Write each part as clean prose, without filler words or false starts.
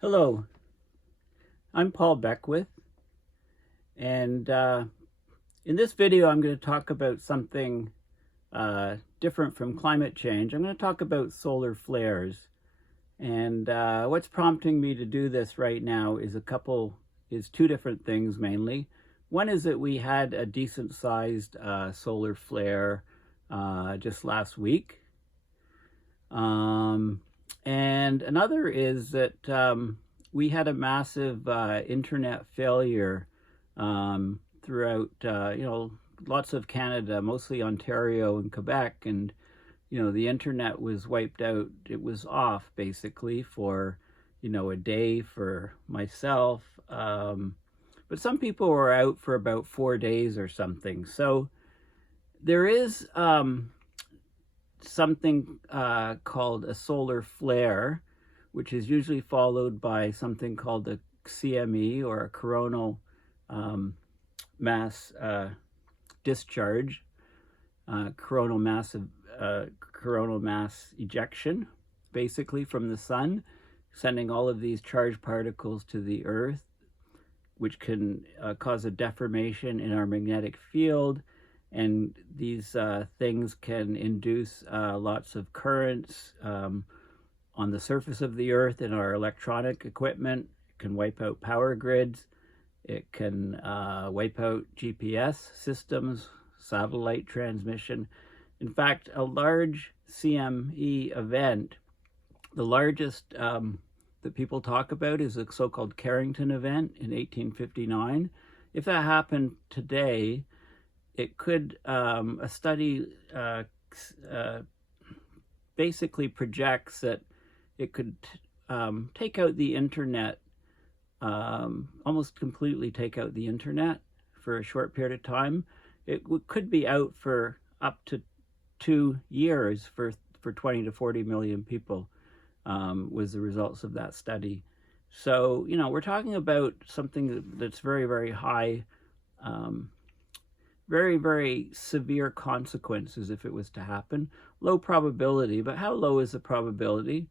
Hello, I'm Paul Beckwith, and in this video I'm going to talk about something different from climate change. I'm going to talk about solar flares, and what's prompting me to do this right now is two different things mainly. One is that we had a decent sized solar flare just last week. And another is that we had a massive internet failure throughout, lots of Canada, mostly Ontario and Quebec, and the internet was wiped out. It was off basically for a day for myself, but some people were out for about 4 days or something. So there is something called a solar flare, which is usually followed by something called a CME, or a coronal mass discharge, coronal mass ejection, basically from the sun, sending all of these charged particles to the earth, which can cause a deformation in our magnetic field. And these things can induce lots of currents on the surface of the earth in our electronic equipment. It can wipe out power grids. It can wipe out GPS systems, satellite transmission. In fact, a large CME event, the largest that people talk about, is the so-called Carrington Event in 1859. If that happened today, it could, a study basically projects that it could take out the internet, almost completely take out the internet for a short period of time. It could be out for up to 2 years for 20 to 40 million people, was the results of that study. So, we're talking about something that's very, very high, very, very severe consequences if it was to happen. Low probability, but how low is the probability?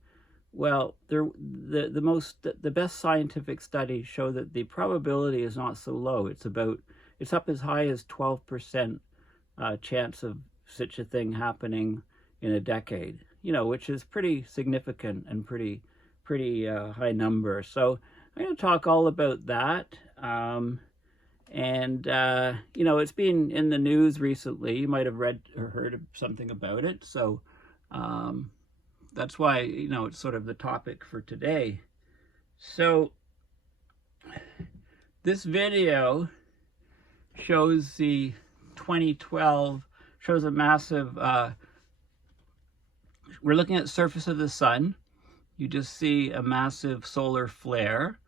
Well, the best scientific studies show that the probability is not so low. It's up as high as 12% chance of such a thing happening in a decade, which is pretty significant and pretty high number. So I'm going to talk all about that. And it's been in the news recently. You might have read or heard something about it. So that's why, it's sort of the topic for today. So this video shows the 2012, shows a massive, we're looking at the surface of the sun. You just see a massive solar flare.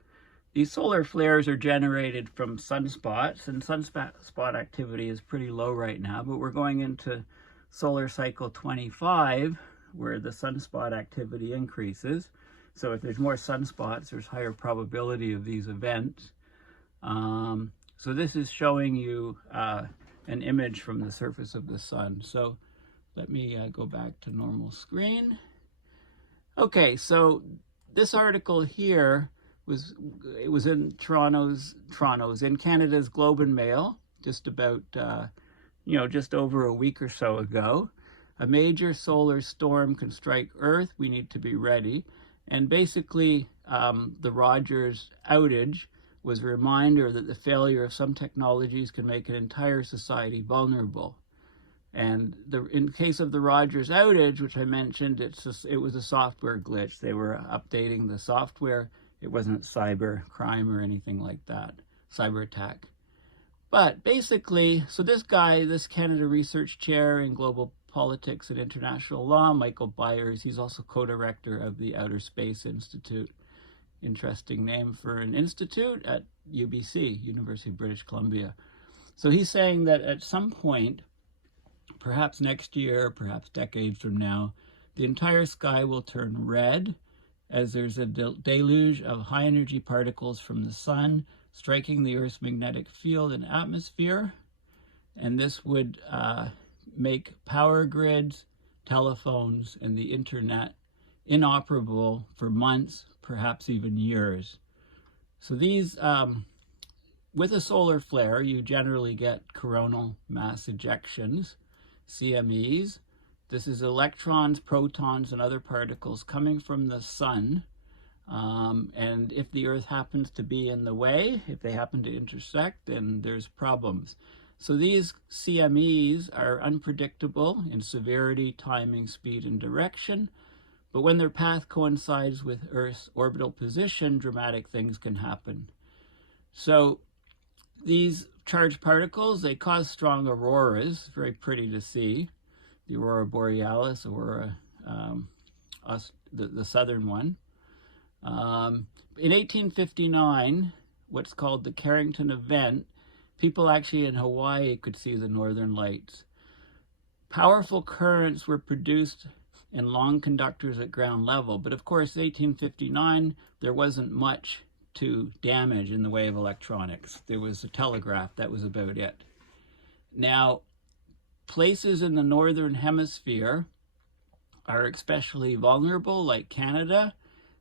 These solar flares are generated from sunspots, and sunspot activity is pretty low right now, but we're going into solar cycle 25, where the sunspot activity increases. So if there's more sunspots, there's higher probability of these events. So this is showing you an image from the surface of the sun. So let me go back to normal screen. Okay, so this article here was in in Canada's Globe and Mail just about, just over a week or so ago. A major solar storm can strike Earth. We need to be ready. And basically, the Rogers outage was a reminder that the failure of some technologies can make an entire society vulnerable. And in case of the Rogers outage, which I mentioned, it was a software glitch. They were updating the software. It wasn't cyber crime or anything like that, cyber attack. But basically, so this guy, this Canada Research Chair in Global Politics and International Law, Michael Byers, he's also co-director of the Outer Space Institute. Interesting name for an institute at UBC, University of British Columbia. So he's saying that at some point, perhaps next year, perhaps decades from now, the entire sky will turn red as there's a deluge of high-energy particles from the sun striking the Earth's magnetic field and atmosphere. And this would make power grids, telephones, and the internet inoperable for months, perhaps even years. So these, with a solar flare, you generally get coronal mass ejections, CMEs. This is electrons, protons, and other particles coming from the sun. And if the Earth happens to be in the way, if they happen to intersect, then there's problems. So these CMEs are unpredictable in severity, timing, speed, and direction. But when their path coincides with Earth's orbital position, dramatic things can happen. So these charged particles, they cause strong auroras, very pretty to see. The aurora borealis, the southern one. In 1859, what's called the Carrington Event, people actually in Hawaii could see the northern lights. Powerful currents were produced in long conductors at ground level, but of course, 1859, there wasn't much to damage in the way of electronics. There was a telegraph, that was about it. Now, places in the northern hemisphere are especially vulnerable, like Canada,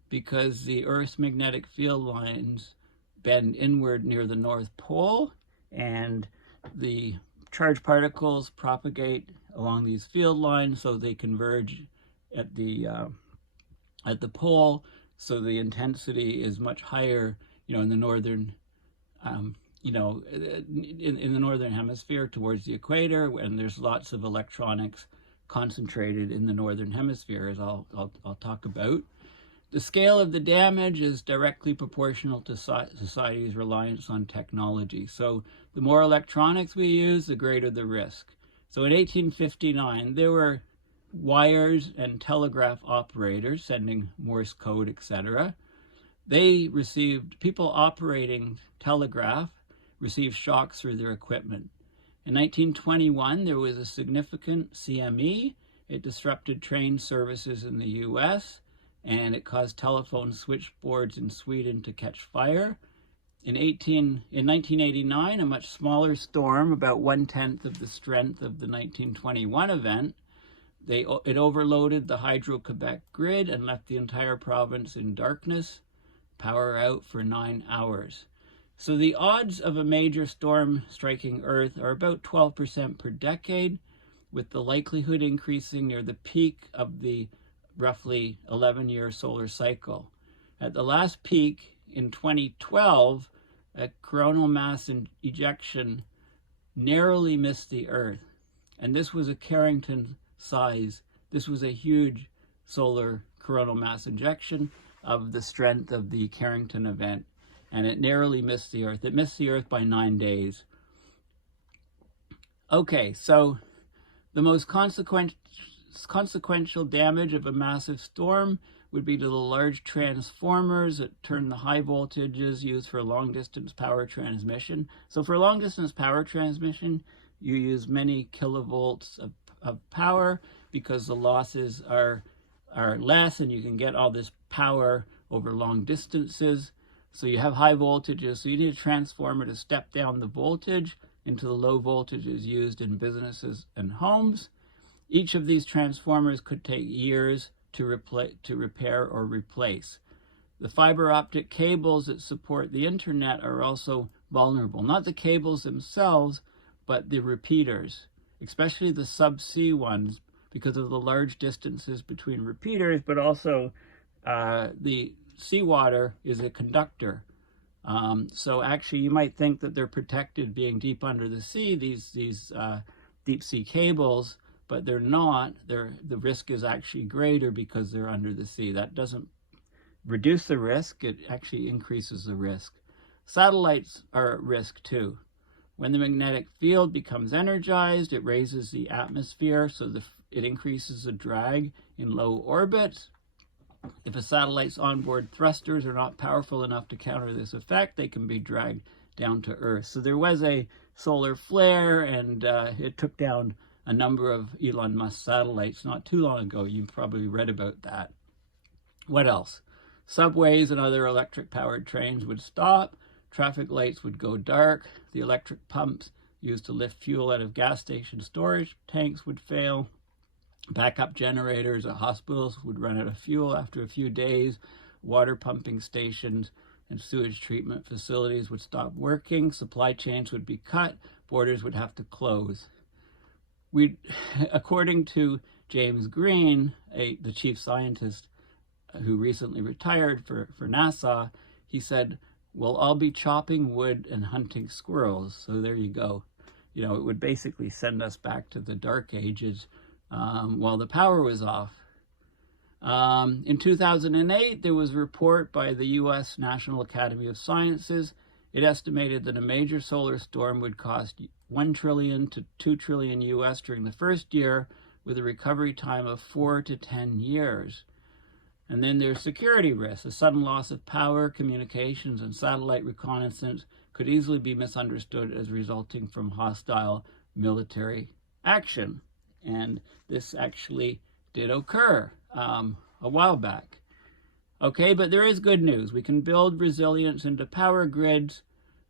because the Earth's magnetic field lines bend inward near the North Pole, and the charged particles propagate along these field lines, so they converge at the pole. So the intensity is much higher, in the northern, in the northern hemisphere towards the equator, and there's lots of electronics concentrated in the northern hemisphere, as I'll talk about. The scale of the damage is directly proportional to society's reliance on technology. So the more electronics we use, the greater the risk. So in 1859, there were wires and telegraph operators sending Morse code, etc. People operating telegraph received shocks through their equipment. In 1921, there was a significant CME. It disrupted train services in the US, and it caused telephone switchboards in Sweden to catch fire. In 1989, a much smaller storm, about 1/10 of the strength of the 1921 event, it overloaded the Hydro-Quebec grid and left the entire province in darkness, power out for 9 hours. So the odds of a major storm striking Earth are about 12% per decade, with the likelihood increasing near the peak of the roughly 11-year solar cycle. At the last peak in 2012, a coronal mass ejection narrowly missed the Earth. And this was a Carrington size. This was a huge solar coronal mass ejection of the strength of the Carrington event. And it narrowly missed the Earth. It missed the Earth by 9 days. Okay, so the most consequential damage of a massive storm would be to the large transformers that turn the high voltages used for long-distance power transmission. So for long-distance power transmission, you use many kilovolts of power because the losses are less, and you can get all this power over long distances. So you have high voltages, so you need a transformer to step down the voltage into the low voltages used in businesses and homes. Each of these transformers could take years to repair or replace. The fiber optic cables that support the internet are also vulnerable. Not the cables themselves, but the repeaters, especially the subsea ones, because of the large distances between repeaters, but also the seawater is a conductor. So actually you might think that they're protected being deep under the sea, these deep sea cables, but they're not. The risk is actually greater because they're under the sea. That doesn't reduce the risk, it actually increases the risk. Satellites are at risk too. When the magnetic field becomes energized, it raises the atmosphere, so it increases the drag in low orbits. If a satellite's onboard thrusters are not powerful enough to counter this effect, they can be dragged down to Earth. So there was a solar flare, and it took down a number of Elon Musk satellites not too long ago. You've probably read about that. What else? Subways and other electric-powered trains would stop. Traffic lights would go dark. The electric pumps used to lift fuel out of gas station storage tanks would fail. Backup generators at hospitals would run out of fuel after a few days. Water pumping stations and sewage treatment facilities would stop working. Supply chains would be cut. Borders would have to close. According to James Green, the chief scientist who recently retired for NASA, he said, we'll all be chopping wood and hunting squirrels. So there you go. You know, it would basically send us back to the dark ages while the power was off. In 2008, there was a report by the U.S. National Academy of Sciences. It estimated that a major solar storm would cost $1 trillion to $2 trillion US during the first year, with a recovery time of 4 to 10 years. And then there's security risks. A sudden loss of power, communications, and satellite reconnaissance could easily be misunderstood as resulting from hostile military action. And this actually did occur a while back. Okay, but there is good news. We can build resilience into power grids.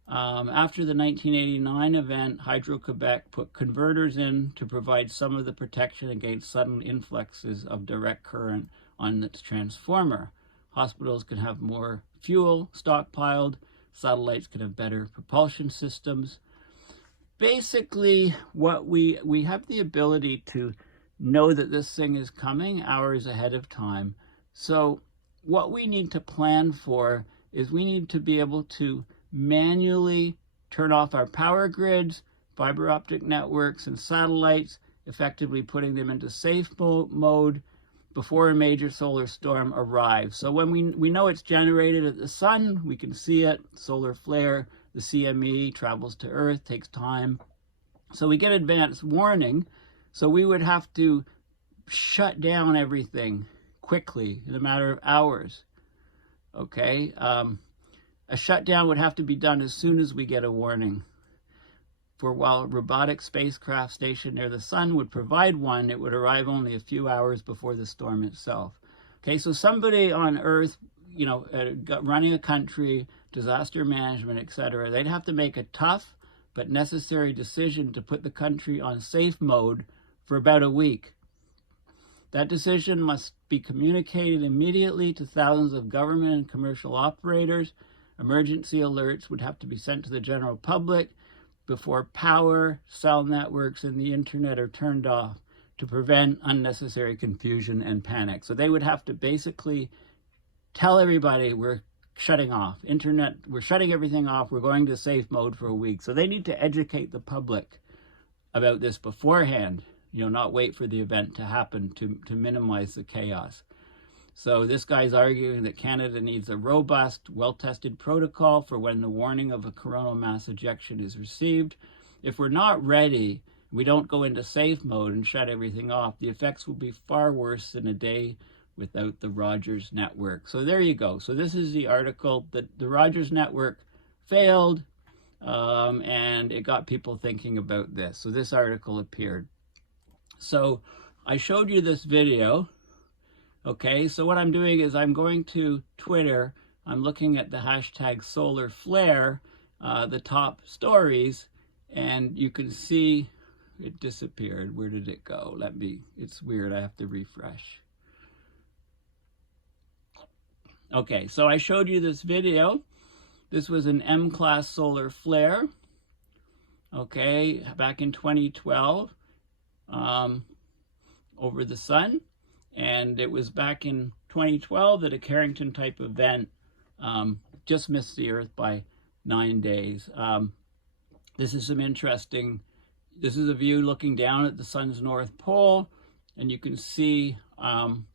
After the 1989 event, Hydro-Quebec put converters in to provide some of the protection against sudden influxes of direct current on its transformer. Hospitals can have more fuel stockpiled. Satellites can have better propulsion systems. Basically, what we have the ability to know that this thing is coming hours ahead of time. So what we need to plan for is we need to be able to manually turn off our power grids, fiber optic networks, and satellites, effectively putting them into safe mode before a major solar storm arrives. So when we know it's generated at the sun, we can see it, solar flare, the CME travels to Earth, takes time. So we get advance warning. So we would have to shut down everything quickly in a matter of hours. Okay, a shutdown would have to be done as soon as we get a warning. For while a robotic spacecraft stationed near the sun would provide one, it would arrive only a few hours before the storm itself. Okay, so somebody on Earth, you know, running a country, disaster management, etc., they'd have to make a tough but necessary decision to put the country on safe mode for about a week. That decision must be communicated immediately to thousands of government and commercial operators. Emergency alerts would have to be sent to the general public before power, cell networks, and the internet are turned off to prevent unnecessary confusion and panic. So they would have to basically tell everybody, we're shutting off. Internet, we're shutting everything off. We're going to safe mode for a week. So they need to educate the public about this beforehand, you know, not wait for the event to happen to minimize the chaos. So this guy's arguing that Canada needs a robust, well-tested protocol for when the warning of a coronal mass ejection is received. If we're not ready, we don't go into safe mode and shut everything off, the effects will be far worse than a day without the Rogers network. So there you go. So this is the article that the Rogers network failed, and it got people thinking about this. So this article appeared. So I showed you this video. Okay, so what I'm doing is I'm going to Twitter. I'm looking at the hashtag solar flare, the top stories, and you can see it disappeared. Where did it go? It's weird. I have to refresh. Okay, so I showed you this video. This was an M-class solar flare, okay, back in 2012, over the sun. And it was back in 2012 that a Carrington type event just missed the Earth by 9 days. This is this is a view looking down at the sun's north pole, and you can see a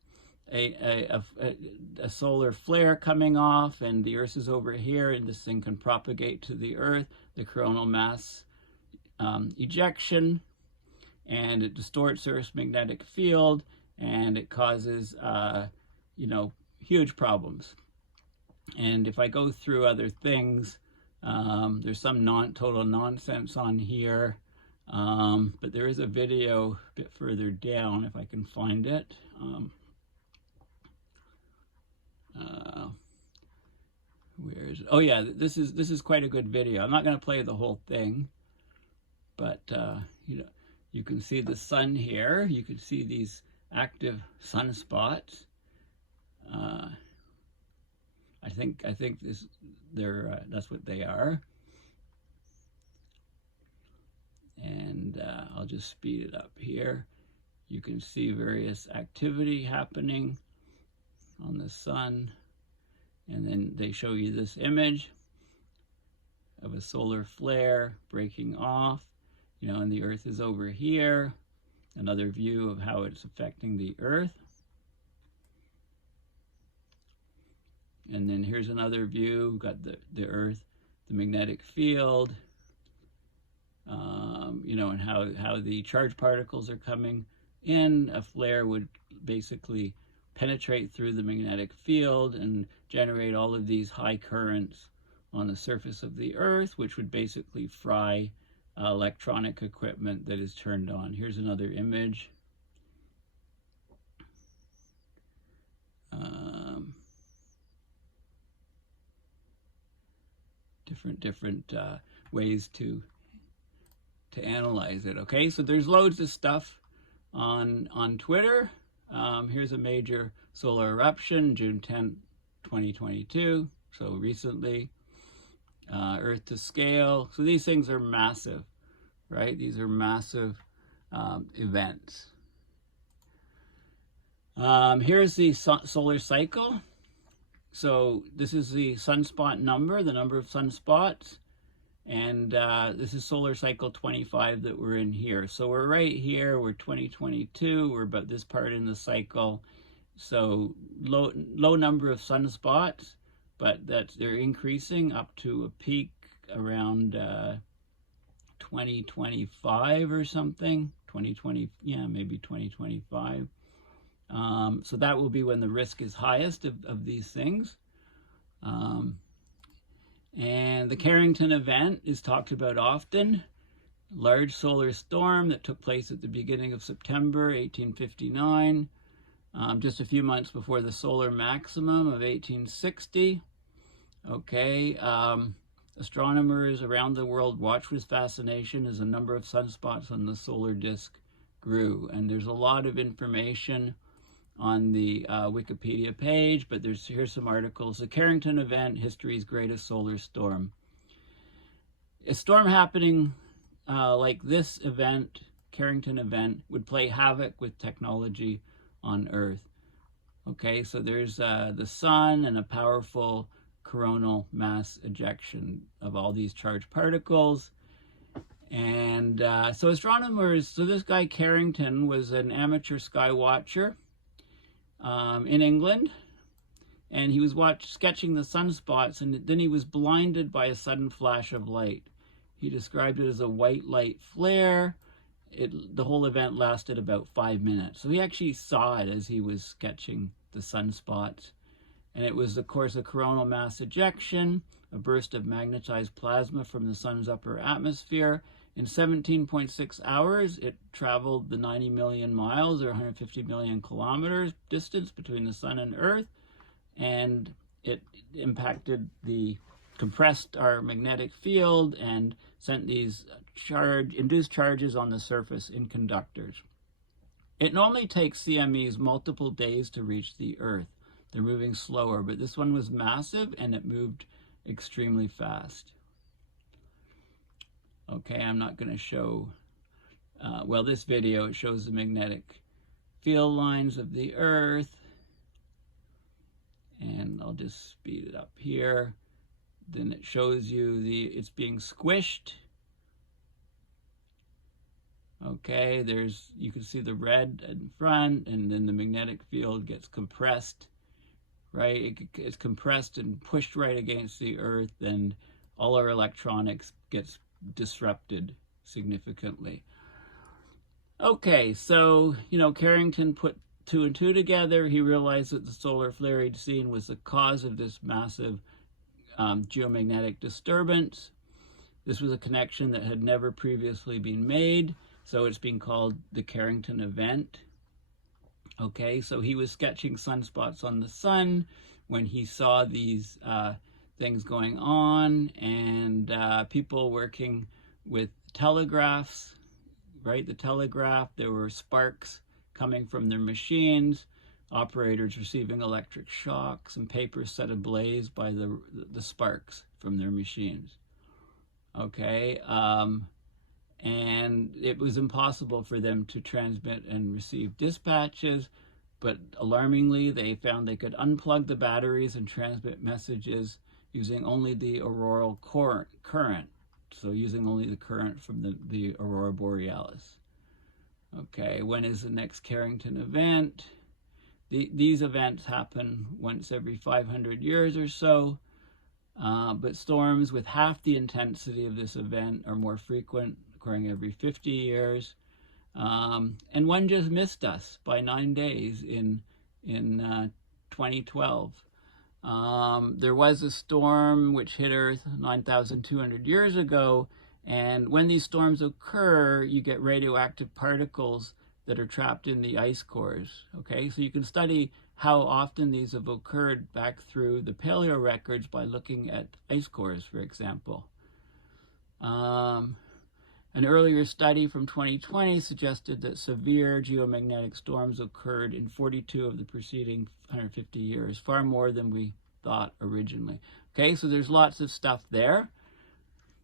solar flare coming off, and the Earth is over here, and this thing can propagate to the Earth, the coronal mass ejection, and it distorts Earth's magnetic field, and it causes, you know, huge problems. And if I go through other things, there's some total nonsense on here, but there is a video a bit further down, if I can find it. Where is it? Oh yeah, this is quite a good video. I'm not going to play the whole thing, but you know, you can see the sun here. You can see these active sunspots. I think that's what they are. And I'll just speed it up here. You can see various activity happening on the sun. And then they show you this image of a solar flare breaking off, and the Earth is over here. Another view of how it's affecting the Earth. And then here's another view. We've got the Earth, the magnetic field, and how the charged particles are coming in. A flare would basically penetrate through the magnetic field and generate all of these high currents on the surface of the Earth, which would basically fry electronic equipment that is turned on. Here's another image. Different ways to analyze it. Okay, so there's loads of stuff on Twitter. Here's a major solar eruption, June 10th, 2022, so recently. Earth to scale. So these things are massive, right? These are massive events. Here's the solar cycle. So this is the sunspot number, the number of sunspots. And this is solar cycle 25 that we're in here. So we're right here, we're 2022, we're about this part in the cycle. So low number of sunspots, but they're increasing up to a peak around 2025 or something. 2020, yeah, maybe 2025. So that will be when the risk is highest of these things. And the Carrington Event is talked about often. Large solar storm that took place at the beginning of September 1859, just a few months before the solar maximum of 1860. Okay, astronomers around the world watched with fascination as the number of sunspots on the solar disk grew. And there's a lot of information on the Wikipedia page, but here's some articles. The Carrington Event, history's greatest solar storm. A storm happening like this event, Carrington Event, would play havoc with technology on Earth. Okay, so there's the sun and a powerful coronal mass ejection of all these charged particles. And so astronomers, so this guy Carrington was an amateur sky watcher in England, and he was sketching the sunspots, and then he was blinded by a sudden flash of light. He described it as a white light flare. The whole event lasted about 5 minutes. So he actually saw it as he was sketching the sunspots. And it was, of course, a coronal mass ejection, a burst of magnetized plasma from the sun's upper atmosphere. In 17.6 hours, it traveled the 90 million miles or 150 million kilometers distance between the sun and Earth, and it compressed our magnetic field and sent these induced charges on the surface in conductors. It normally takes CMEs multiple days to reach the Earth. They're moving slower, but this one was massive and it moved extremely fast. Okay, I'm not going to show, this video, it shows the magnetic field lines of the Earth. And I'll just speed it up here. Then it shows you it's being squished. Okay, you can see the red in front, and then the magnetic field gets compressed, right? It's compressed and pushed right against the Earth, and all our electronics gets disrupted significantly. Okay, so, Carrington put 2 and 2 together. He realized that the solar flare he'd seen was the cause of this massive geomagnetic disturbance. This was a connection that had never previously been made, so it's being called the Carrington Event. Okay, so he was sketching sunspots on the sun when he saw these things going on, and people working with telegraphs, right? The telegraph, there were sparks coming from their machines, operators receiving electric shocks, and papers set ablaze by the sparks from their machines. Okay, and it was impossible for them to transmit and receive dispatches, but alarmingly, they found they could unplug the batteries and transmit messages using only the auroral current, so using only the current from the aurora borealis. Okay, when is the next Carrington event? These events happen once every 500 years or so, but storms with half the intensity of this event are more frequent, occurring every 50 years. And one just missed us by 9 days in 2012. There was a storm which hit Earth 9,200 years ago, and when these storms occur, you get radioactive particles that are trapped in the ice cores. Okay, so you can study how often these have occurred back through the paleo records by looking at ice cores, for example. An earlier study from 2020 suggested that severe geomagnetic storms occurred in 42 of the preceding 150 years, far more than we thought originally. Okay, so there's lots of stuff there.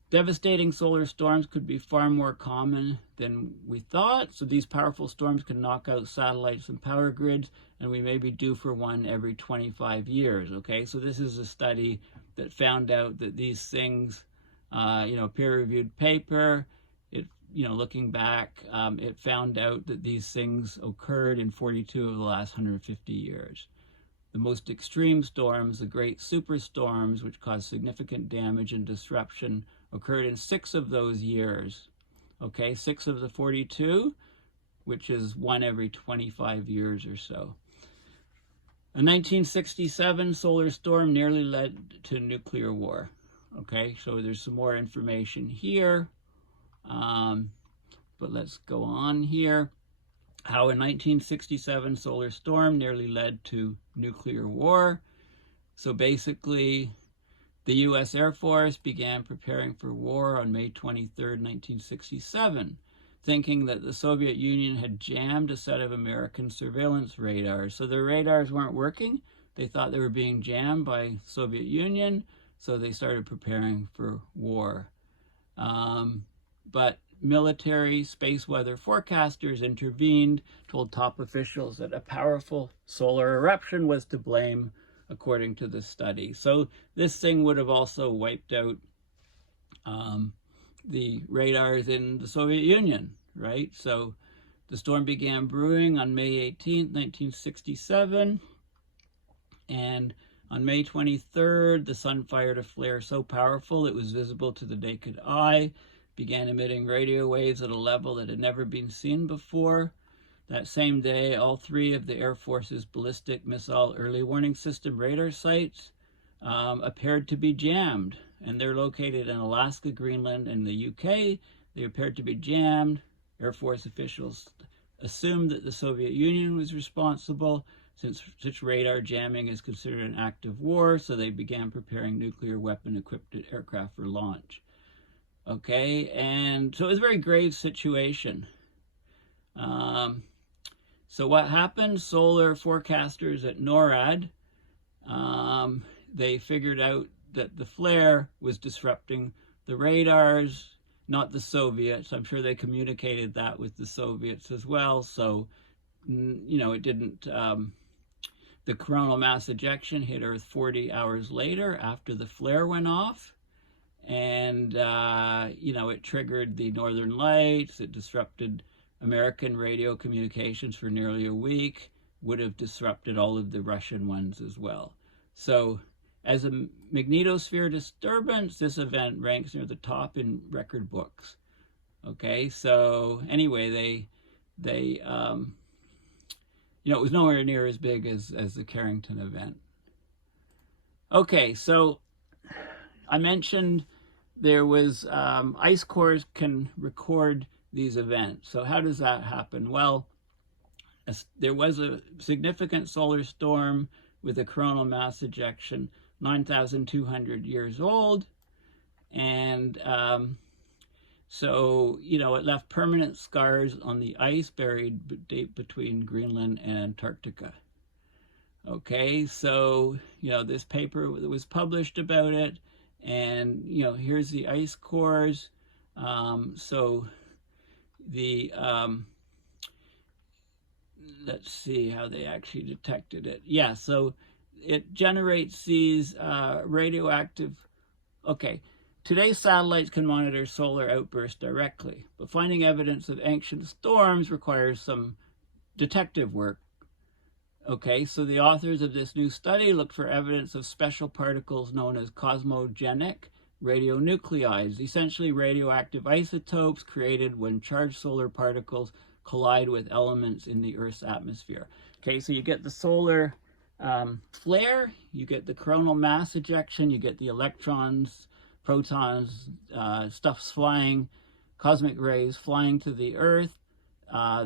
Devastating solar storms could be far more common than we thought. So these powerful storms can knock out satellites and power grids, and we may be due for one every 25 years. Okay, so this is a study that found out that these things, peer-reviewed paper, looking back, it found out that these things occurred in 42 of the last 150 years. The most extreme storms, the great superstorms, which caused significant damage and disruption, occurred in 6 of those years. Okay, 6 of the 42, which is one every 25 years or so. A 1967 solar storm nearly led to nuclear war. Okay, so there's some more information here. But let's go on here. How a 1967 solar storm nearly led to nuclear war. So basically, the U.S. Air Force began preparing for war on May 23, 1967, thinking that the Soviet Union had jammed a set of American surveillance radars. So their radars weren't working. They thought they were being jammed by Soviet Union, so they started preparing for war. But military space weather forecasters intervened, told top officials that a powerful solar eruption was to blame, according to the study. So this thing would have also wiped out the radars in the Soviet Union, right? So the storm began brewing on May 18, 1967, and on May 23rd, the sun fired a flare so powerful it was visible to the naked eye, began emitting radio waves at a level that had never been seen before. That same day, all 3 of the Air Force's ballistic missile early warning system radar sites appeared to be jammed, and they're located in Alaska, Greenland, and the UK. They appeared to be jammed. Air Force officials assumed that the Soviet Union was responsible, since such radar jamming is considered an act of war, so they began preparing nuclear weapon-equipped aircraft for launch. Okay, and so it was a very grave situation. So what happened? Solar forecasters at NORAD, they figured out that the flare was disrupting the radars, not the Soviets. I'm sure they communicated that with the Soviets as well. So, it didn't, the coronal mass ejection hit Earth 40 hours later after the flare went off. And, it triggered the Northern Lights. It disrupted American radio communications for nearly a week, would have disrupted all of the Russian ones as well. So as a magnetosphere disturbance, this event ranks near the top in record books. Okay, so anyway, they it was nowhere near as big as the Carrington event. Okay, so I mentioned there was ice cores can record these events. So how does that happen? Well, there was a significant solar storm with a coronal mass ejection, 9,200 years old. And So, you know, it left permanent scars on the ice buried between Greenland and Antarctica. Okay, so, you know, this paper that was published about it, and, you know, here's the ice cores. So the, let's see how they actually detected it. Yeah, so it generates these radioactive, okay, today's satellites can monitor solar outbursts directly, but finding evidence of ancient storms requires some detective work. Okay, so the authors of this new study looked for evidence of special particles known as cosmogenic radionuclides, essentially radioactive isotopes created when charged solar particles collide with elements in the Earth's atmosphere. Okay, so you get the solar flare, you get the coronal mass ejection, you get the electrons, protons, stuff's flying, cosmic rays flying to the Earth.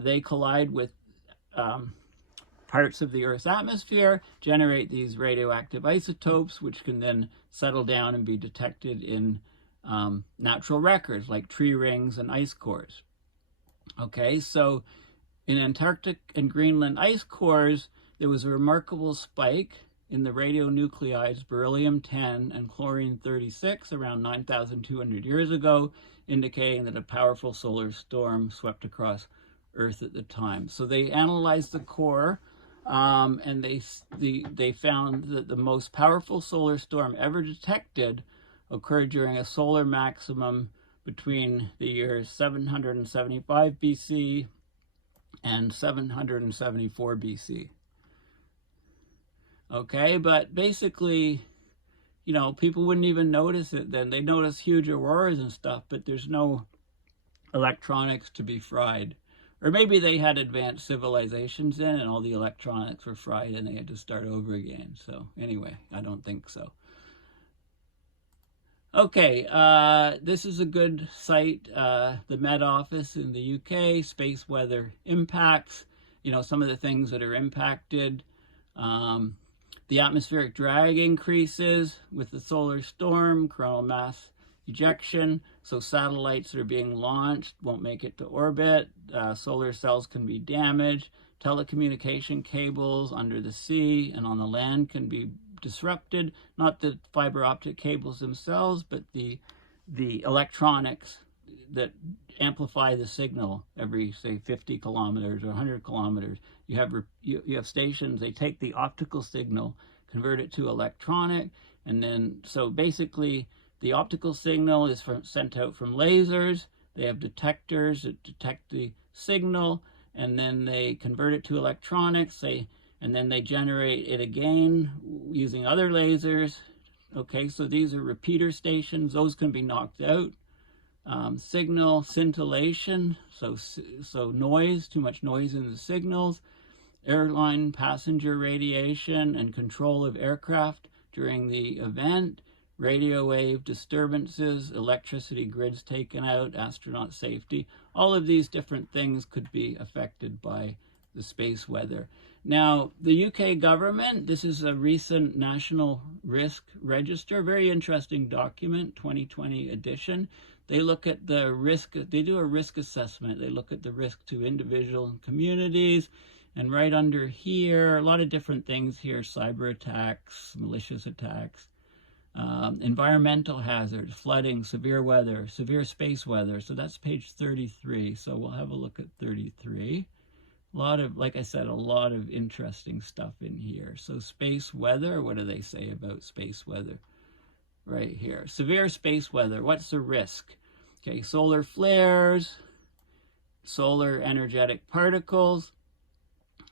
They collide with parts of the Earth's atmosphere, generate these radioactive isotopes, which can then settle down and be detected in natural records like tree rings and ice cores. Okay, so in Antarctic and Greenland ice cores, there was a remarkable spike in the radionuclides beryllium-10 and chlorine-36 around 9,200 years ago, indicating that a powerful solar storm swept across Earth at the time. So they analyzed the core, and they found that the most powerful solar storm ever detected occurred during a solar maximum between the years 775 BC and 774 BC. Okay, but basically, you know, people wouldn't even notice it then. They notice huge auroras and stuff, but there's no electronics to be fried. Or maybe they had advanced civilizations in and all the electronics were fried and they had to start over again. So anyway, I don't think so. Okay, this is a good site, the Met Office in the UK, space weather impacts, you know, some of the things that are impacted. The atmospheric drag increases with the solar storm, coronal mass ejection, so satellites that are being launched won't make it to orbit. Solar cells can be damaged. Telecommunication cables under the sea and on the land can be disrupted. Not the fiber optic cables themselves, but the electronics that amplify the signal every, say, 50 kilometers or 100 kilometers. You have stations, they take the optical signal, convert it to electronic, and then, so basically, the optical signal is sent out from lasers. They have detectors that detect the signal, and then they convert it to electronics, and then they generate it again using other lasers. Okay, so these are repeater stations. Those can be knocked out. Signal scintillation, so noise, too much noise in the signals. Airline passenger radiation and control of aircraft during the event. Radio wave disturbances, electricity grids taken out, astronaut safety. All of these different things could be affected by the space weather. Now, the UK government, this is a recent National Risk Register, very interesting document, 2020 edition. They look at the risk, they do a risk assessment. They look at the risk to individual and communities. And right under here, a lot of different things here, cyber attacks, malicious attacks, environmental hazards, flooding, severe weather, severe space weather. So that's page 33. So we'll have a look at 33. A lot of, like I said, a lot of interesting stuff in here. So space weather, what do they say about space weather? Right here. Severe space weather, what's the risk? Okay, solar flares, solar energetic particles.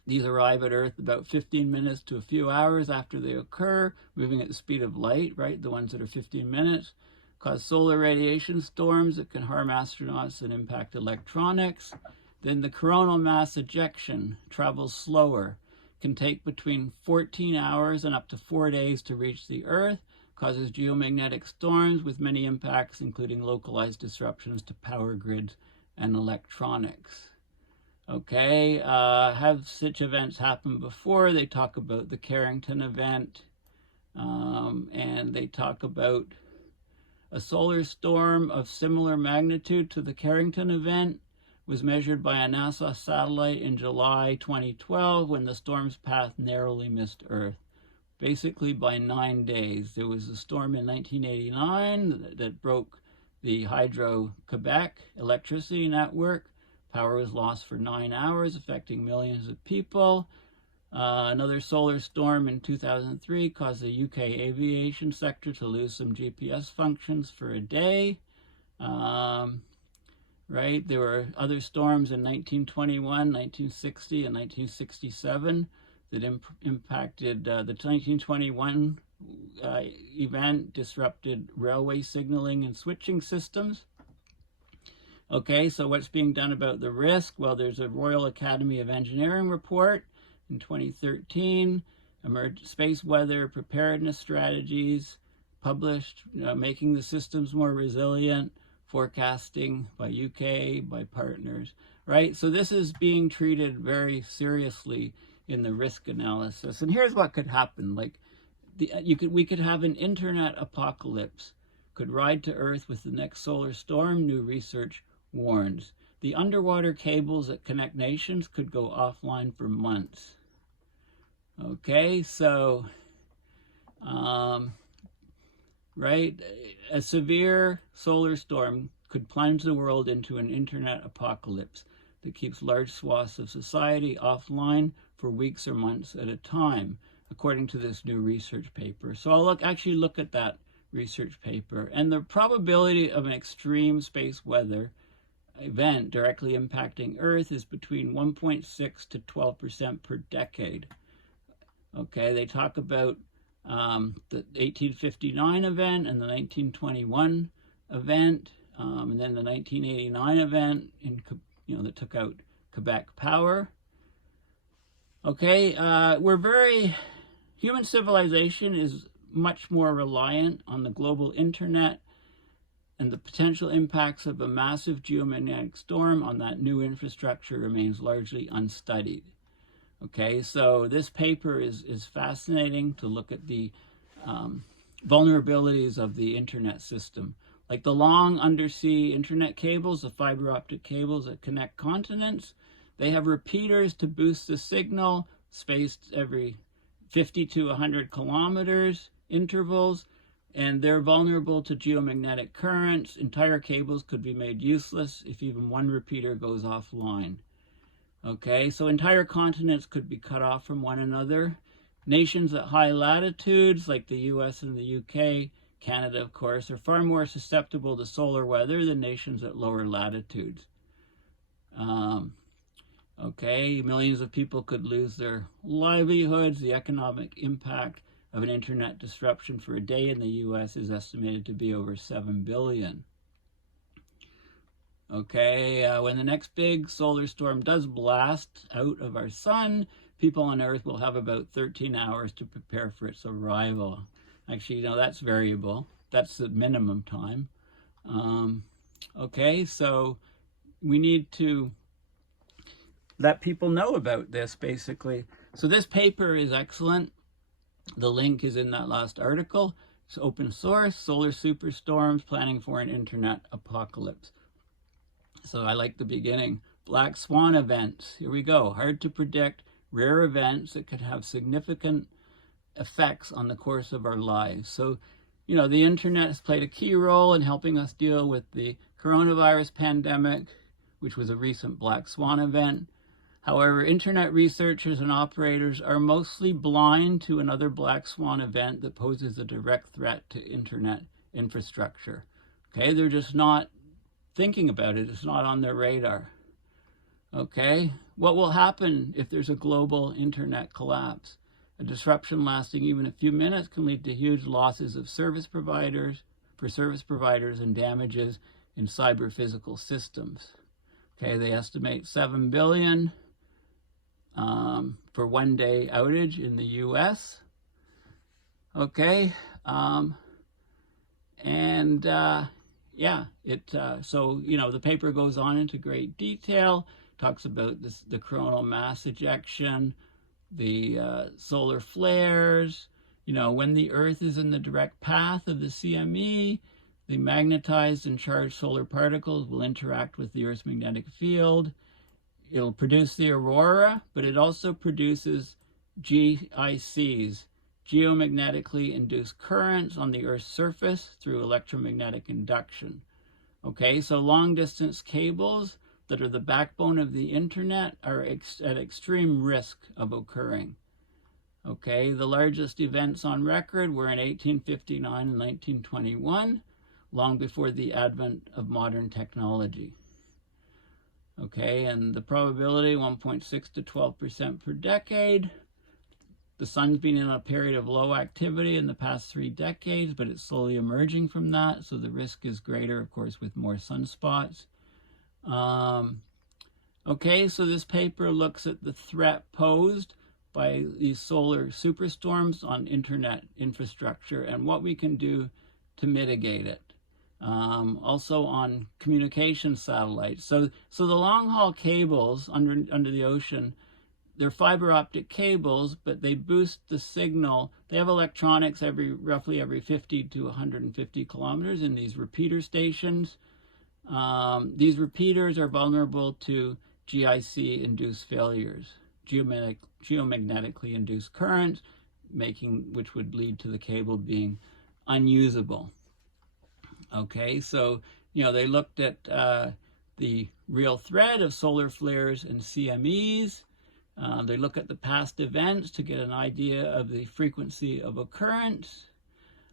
These arrive at Earth about 15 minutes to a few hours after they occur, moving at the speed of light, right? The ones that are 15 minutes. Cause solar radiation storms that can harm astronauts and impact electronics. Then the coronal mass ejection travels slower, can take between 14 hours and up to 4 days to reach the Earth, causes geomagnetic storms with many impacts, including localized disruptions to power grids and electronics. Okay, have such events happened before? They talk about the Carrington Event, and they talk about, A solar storm of similar magnitude to the Carrington Event was measured by a NASA satellite in July 2012 when the storm's path narrowly missed Earth. Basically by 9 days. There was a storm in 1989 that broke the Hydro-Quebec electricity network. Power was lost for 9 hours, affecting millions of people. Another solar storm in 2003 caused the UK aviation sector to lose some GPS functions for a day. Right? There were other storms in 1921, 1960, and 1967 that impacted the 1921 event, disrupted railway signaling and switching systems. Okay, so what's being done about the risk? Well, there's a Royal Academy of Engineering report in 2013, space weather preparedness strategies published, making the systems more resilient, forecasting by UK, by partners, right? So this is being treated very seriously in the risk analysis. And here's what could happen. Like, we could have an internet apocalypse, could ride to Earth with the next solar storm, new research warns. The underwater cables that connect nations could go offline for months. Okay, so, right, a severe solar storm could plunge the world into an internet apocalypse that keeps large swaths of society offline for weeks or months at a time, according to this new research paper. So I'll actually look at that research paper. And the probability of an extreme space weather event directly impacting Earth is between 1.6 to 12% per decade. Okay, they talk about the 1859 event and the 1921 event, and then the 1989 event that took out Quebec Power. Okay, human civilization is much more reliant on the global internet, and the potential impacts of a massive geomagnetic storm on that new infrastructure remains largely unstudied. Okay, so this paper is fascinating to look at the vulnerabilities of the internet system. Like the long undersea internet cables, the fiber optic cables that connect continents, they have repeaters to boost the signal, spaced every 50 to 100 kilometers intervals, and they're vulnerable to geomagnetic currents. Entire cables could be made useless if even one repeater goes offline. Okay, so entire continents could be cut off from one another. Nations at high latitudes, like the US and the UK, Canada, of course, are far more susceptible to solar weather than nations at lower latitudes. Okay, millions of people could lose their livelihoods. The economic impact of an internet disruption for a day in the US is estimated to be over $7 billion. Okay, when the next big solar storm does blast out of our sun, people on Earth will have about 13 hours to prepare for its arrival. Actually, that's variable. That's the minimum time. Okay, so we need to let people know about this, basically. So this paper is excellent. The link is in that last article. It's open source, solar superstorms, planning for an internet apocalypse. So I like the beginning. Black swan events. Here we go. Hard to predict, rare events that could have significant effects on the course of our lives. So, the internet has played a key role in helping us deal with the coronavirus pandemic, which was a recent black swan event. However, internet researchers and operators are mostly blind to another black swan event that poses a direct threat to internet infrastructure. Okay, they're just not thinking about it. It's not on their radar. Okay, what will happen if there's a global internet collapse? A disruption lasting even a few minutes can lead to huge losses of service providers and damages in cyber physical systems. Okay, they estimate $7 billion for one-day outage in the US. Okay, so the paper goes on into great detail, talks about the coronal mass ejection, the solar flares, when the Earth is in the direct path of the CME, The magnetized and charged solar particles will interact with the Earth's magnetic field. It'll produce the aurora, but it also produces GICs, geomagnetically induced currents on the Earth's surface through electromagnetic induction. Okay, so long-distance cables that are the backbone of the internet are at extreme risk of occurring. Okay, the largest events on record were in 1859 and 1921, long before the advent of modern technology. Okay, and the probability 1.6 to 12% per decade. The sun's been in a period of low activity in the past 3 decades, but it's slowly emerging from that, so the risk is greater, of course, with more sunspots. Okay, so this paper looks at the threat posed by these solar superstorms on internet infrastructure and what we can do to mitigate it. Also on communication satellites. So the long-haul cables under the ocean, they're fiber optic cables, but they boost the signal. They have electronics roughly every 50 to 150 kilometers in these repeater stations. These repeaters are vulnerable to GIC-induced failures, geomagnetically induced currents, which would lead to the cable being unusable. Okay, so they looked at the real threat of solar flares and CMEs. They look at the past events to get an idea of the frequency of occurrence.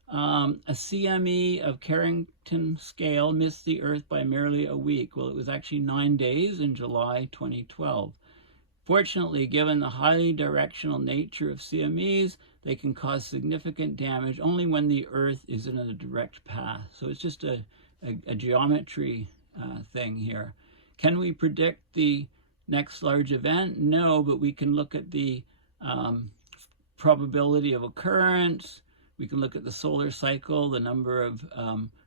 A CME of Carrington scale missed the Earth by merely a week. Well, it was actually 9 days in July 2012. Fortunately, given the highly directional nature of CMEs, they can cause significant damage only when the Earth is in a direct path. So it's just a geometry thing here. Can we predict the next large event? No, but we can look at the probability of occurrence. We can look at the solar cycle, the number of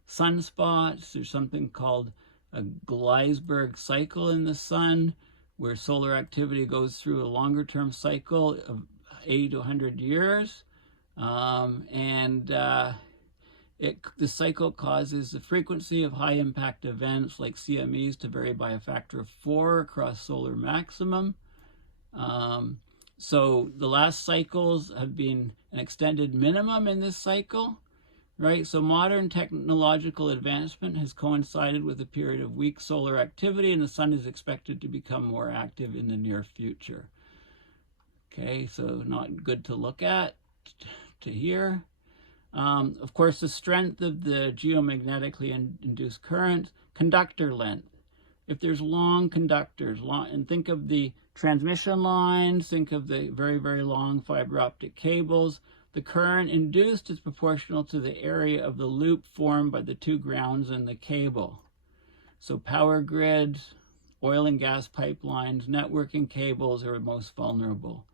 sunspots. There's something called a Gleisberg cycle in the sun, where solar activity goes through a longer-term cycle of 80 to 100 years. The cycle causes the frequency of high-impact events like CMEs to vary by a factor of 4 across solar maximum. So the last cycles have been an extended minimum in this cycle, right? So modern technological advancement has coincided with a period of weak solar activity, and the sun is expected to become more active in the near future. Okay, so not good to look at, to hear. Of course, the strength of the geomagnetically induced current, conductor length. If there's long conductors, and think of the transmission lines, think of the very, very long fiber optic cables, the current induced is proportional to the area of the loop formed by the 2 grounds in the cable. So power grids, oil and gas pipelines, networking cables are most vulnerable.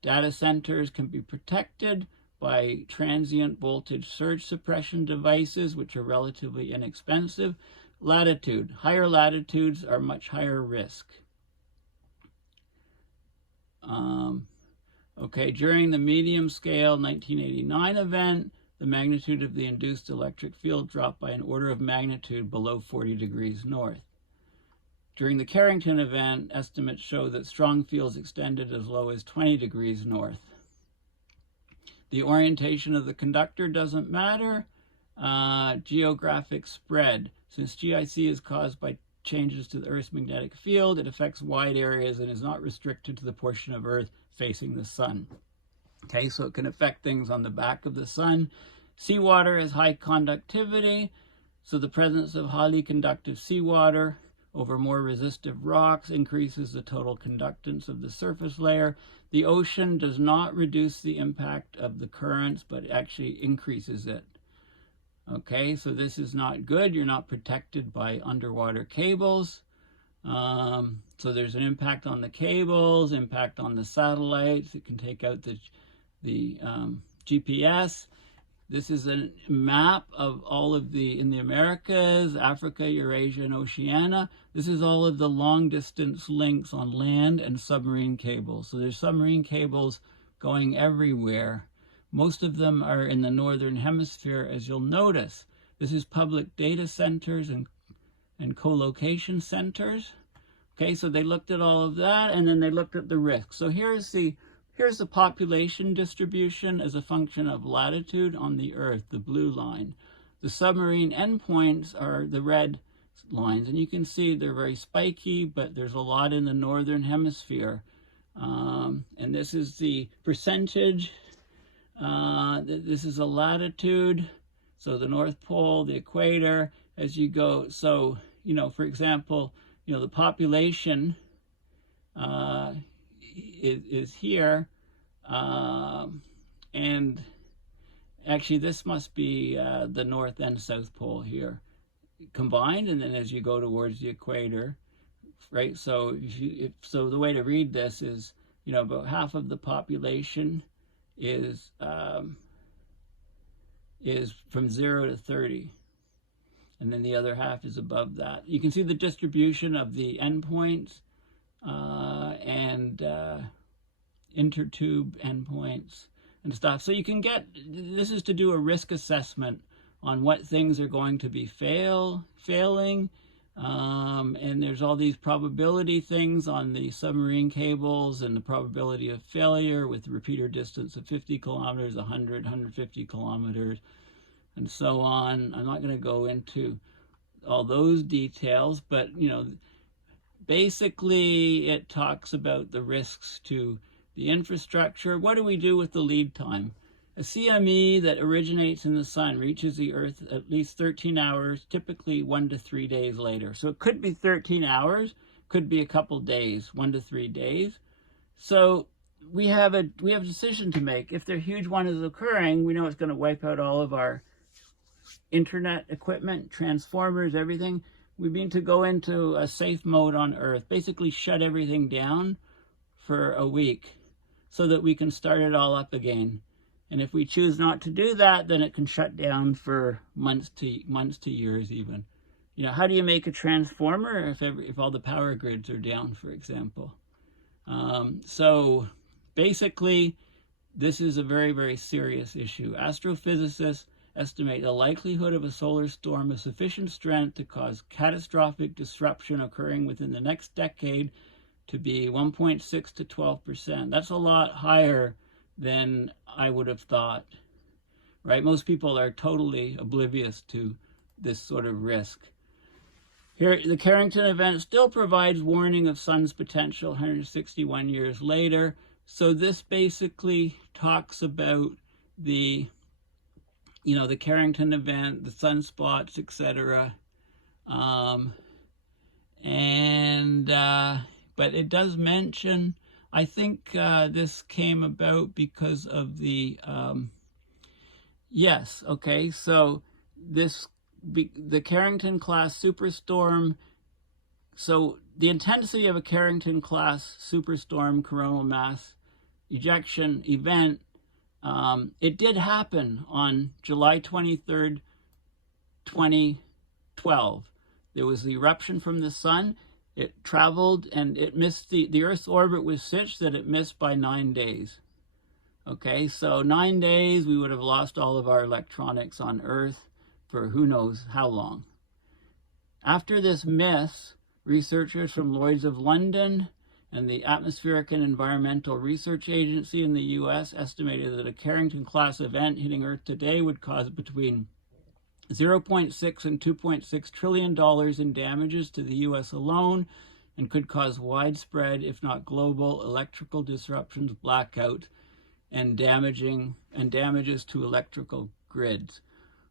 Data centers can be protected by transient voltage surge suppression devices, which are relatively inexpensive. Latitude. Higher latitudes are much higher risk. Okay, during the medium scale 1989 event, the magnitude of the induced electric field dropped by an order of magnitude below 40 degrees north. During the Carrington event, estimates show that strong fields extended as low as 20 degrees north. The orientation of the conductor doesn't matter. Geographic spread. Since GIC is caused by changes to the Earth's magnetic field, it affects wide areas and is not restricted to the portion of Earth facing the sun. Okay, so it can affect things on the back of the sun. Seawater has high conductivity, so the presence of highly conductive seawater over more resistive rocks increases the total conductance of the surface layer. The ocean does not reduce the impact of the currents, but actually increases it. Okay, so this is not good. You're not protected by underwater cables. So there's an impact on the cables, impact on the satellites. It can take out the GPS. This is a map of all of in the Americas, Africa, Eurasia, and Oceania. This is all of the long distance links on land and submarine cables. So there's submarine cables going everywhere. Most of them are in the northern hemisphere, as you'll notice. This is public data centers and co-location centers. Okay, so they looked at all of that, and then they looked at the risk. So here's the population distribution as a function of latitude on the Earth, the blue line. The submarine endpoints are the red lines, and you can see they're very spiky, but there's a lot in the northern hemisphere. And this is the percentage. This is a latitude, so the North Pole, the equator, as you go. So, you know, for example, you know, the population is here, and actually this must be the North and South Pole here combined, and then as you go towards the equator, right? So so the way to read this is, you know, about half of the population is from 0 to 30. And then the other half is above that. You can see the distribution of the endpoints and intertube endpoints and stuff. So you can get, this is to do a risk assessment on what things are going to be failing. And there's all these probability things on the submarine cables and the probability of failure with repeater distance of 50 kilometers, 100, 150 kilometers, and so on. I'm not going to go into all those details, but, you know, basically it talks about the risks to the infrastructure. What do we do with the lead time? A CME that originates in the sun reaches the Earth at least 13 hours, typically 1 to 3 days later. So it could be 13 hours, could be a couple days, 1 to 3 days. So we have a decision to make. If the huge one is occurring, we know it's going to wipe out all of our internet equipment, transformers, everything. We need to go into a safe mode on Earth, basically shut everything down for a week so that we can start it all up again. And if we choose not to do that, then it can shut down for months to years even. You know, how do you make a transformer if all the power grids are down, for example? So basically, this is a very, very serious issue. Astrophysicists estimate the likelihood of a solar storm of sufficient strength to cause catastrophic disruption occurring within the next decade to be 1.6 to 12%. That's a lot higher than I would have thought, right? Most people are totally oblivious to this sort of risk. Here, the Carrington Event still provides warning of sun's potential 161 years later. So this basically talks about the, you know, the Carrington Event, the sunspots, etc. But it does mention, I think this came about because of the, yes, okay, so the Carrington class superstorm, so the intensity of a Carrington class superstorm coronal mass ejection event, it did happen on July 23rd, 2012. There was the eruption from the sun. It traveled and it missed, the Earth's orbit was such that it missed by 9 days. Okay, so 9 days, we would have lost all of our electronics on Earth for who knows how long. After this miss, researchers from Lloyd's of London and the Atmospheric and Environmental Research Agency in the US estimated that a Carrington-class event hitting Earth today would cause between $0.6 and $2.6 trillion in damages to the US alone, and could cause widespread, if not global, electrical disruptions, blackout, and damages to electrical grids.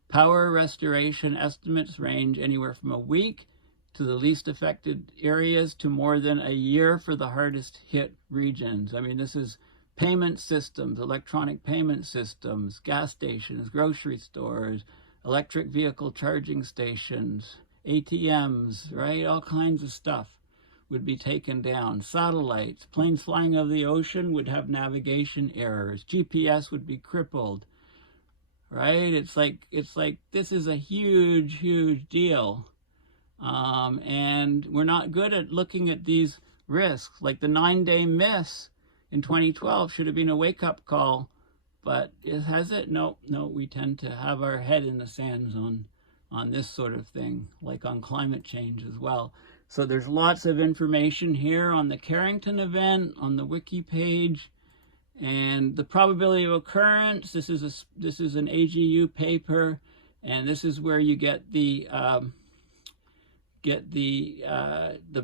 Power restoration estimates range anywhere from a week to the least affected areas to more than a year for the hardest hit regions. I mean, this is payment systems, electronic payment systems, gas stations, grocery stores, electric vehicle charging stations, ATMs, right? All kinds of stuff would be taken down. Satellites, planes flying over the ocean would have navigation errors. GPS would be crippled, right? It's like this is a huge, huge deal. And we're not good at looking at these risks. Like the 9-day miss in 2012 should have been a wake-up call. But has it? No, we tend to have our head in the sand on this sort of thing, like on climate change as well. So there's lots of information here on the Carrington Event, on the wiki page, and the probability of occurrence. This is an AGU paper, and this is where you get the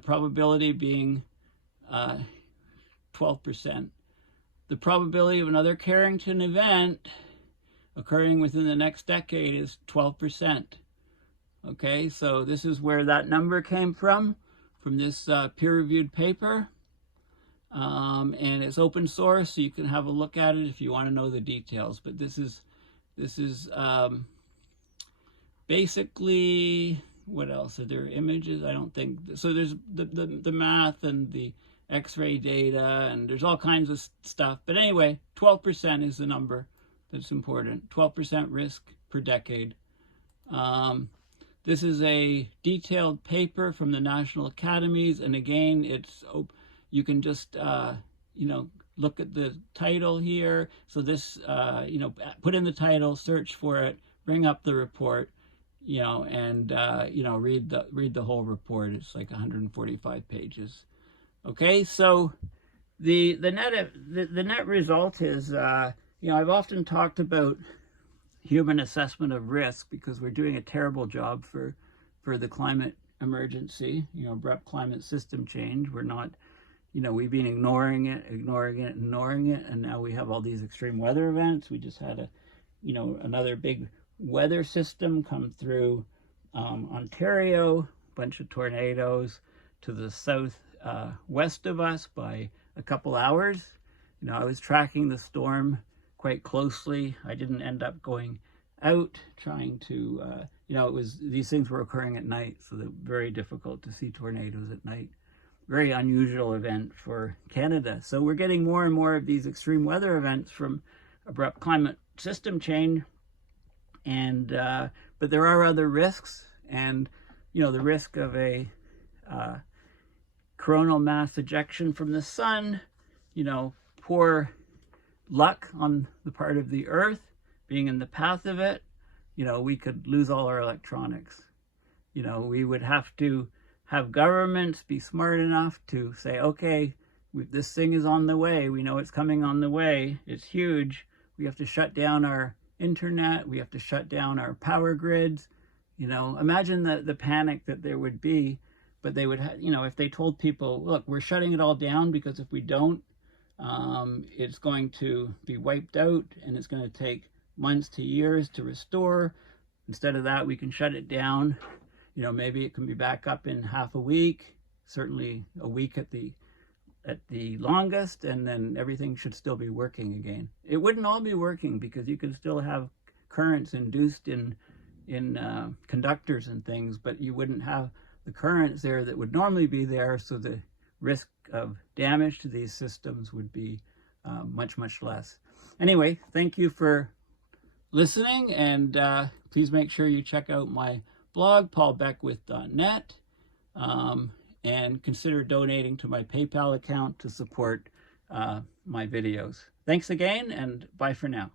probability being 12%. The probability of another Carrington event occurring within the next decade is 12%. Okay, so this is where that number came from this peer-reviewed paper. And it's open source, so you can have a look at it if you want to know the details. But this is basically, what else? Are there images? I don't think so. There's the math and the X-ray data, and there's all kinds of stuff. But anyway, 12% is the number that's important. 12% risk per decade. This is a detailed paper from the National Academies, and again, you can just look at the title here. So this put in the title, search for it, bring up the report, and read the whole report. It's like 145 pages. Okay, so the net result is I've often talked about human assessment of risk because we're doing a terrible job for the climate emergency, abrupt climate system change. We're not, we've been ignoring it, and now we have all these extreme weather events. We just had another big weather system come through Ontario, bunch of tornadoes to the south west of us by a couple hours. I was tracking the storm quite closely. I didn't end up going out trying to, these things were occurring at night, so they're very difficult to see tornadoes at night. Very unusual event for Canada. So we're getting more and more of these extreme weather events from abrupt climate system change. And, but there are other risks, and, the risk of a coronal mass ejection from the sun, poor luck on the part of the Earth being in the path of it, we could lose all our electronics. We would have to have governments be smart enough to say, okay, this thing is on the way. We know it's coming on the way. It's huge. We have to shut down our internet. We have to shut down our power grids. Imagine the panic that there would be. But they would have, if they told people, look, we're shutting it all down because if we don't, it's going to be wiped out and it's going to take months to years to restore. Instead of that, we can shut it down. Maybe it can be back up in half a week, certainly a week at the longest, and then everything should still be working again. It wouldn't all be working because you could still have currents induced in conductors and things, but you wouldn't have the currents there that would normally be there, so the risk of damage to these systems would be much, much less. Anyway, thank you for listening, and please make sure you check out my blog, paulbeckwith.net, and consider donating to my PayPal account to support my videos. Thanks again, and bye for now.